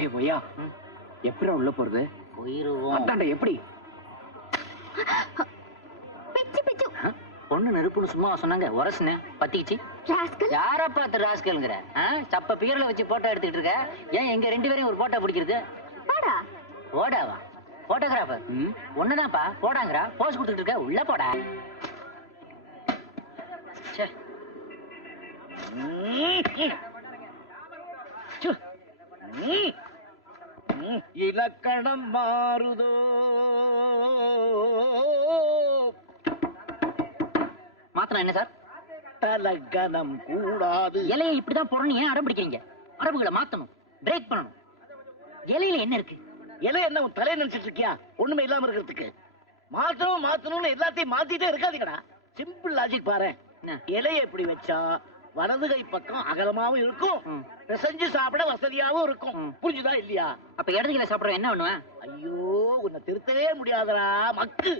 ஏய் ஒய்யா, எப்படி உள்ள போறது? போயிருவோம். அதான்டா எப்படி? பிச்சு பிச்சு. பொண்ணு நெருப்புன்னு சும்மா சொன்னாங்க, உரசுனே பத்திக்கிச்சு. ராஸ்கல். யார பார்த்து ராஸ்கல்ங்கிற? சப்ப பீரல வச்சு போட்டோ எடுத்துட்டு இருக்க. ஏன் எங்க ரெண்டு பேரையும் ஒரு போட்டோ பிடிக்கிறது? போடா. போடாவா? போட்டோகிராஃபர் ஒண்ணுதான்ப்பா. போடாங்கறா, போஸ் கொடுத்துட்டு இருக்க. உள்ள போடா. ச்சே. இலக்கணம் மாறுதோ? மாத்தலாம் என்ன சார்? தலகணம் கூடாது. இலையை இப்படிதான் போடணும். ஏன் அடம் பிடிக்கிறீங்க? அரபுகளை மாத்தணும், பிரேக் பண்ணணும். இலையில என்ன இருக்கு? இலை என்ன உன் தலையை நினைச்சிட்டு இருக்கியா? ஒண்ணுமே இல்லாம இருக்கிறதுக்கு மாத்தணும்னு எல்லாத்தையும் மாத்திட்டே இருக்காதீங்கடா. சிம்பிள் லாஜிக் பாரு. இலையை எப்படி வச்சா வலது கை பக்கம் அகலமாவும் இருக்கும், பிசைஞ்சு சாப்பிட வசதியாவும் இருக்கும். புரிஞ்சுதா இல்லையா? அப்ப இடதுகளை சாப்பிடுற என்ன பண்ணுவேன்? ஐயோ, உன்னை திருத்தவே முடியாதடா மக்கு.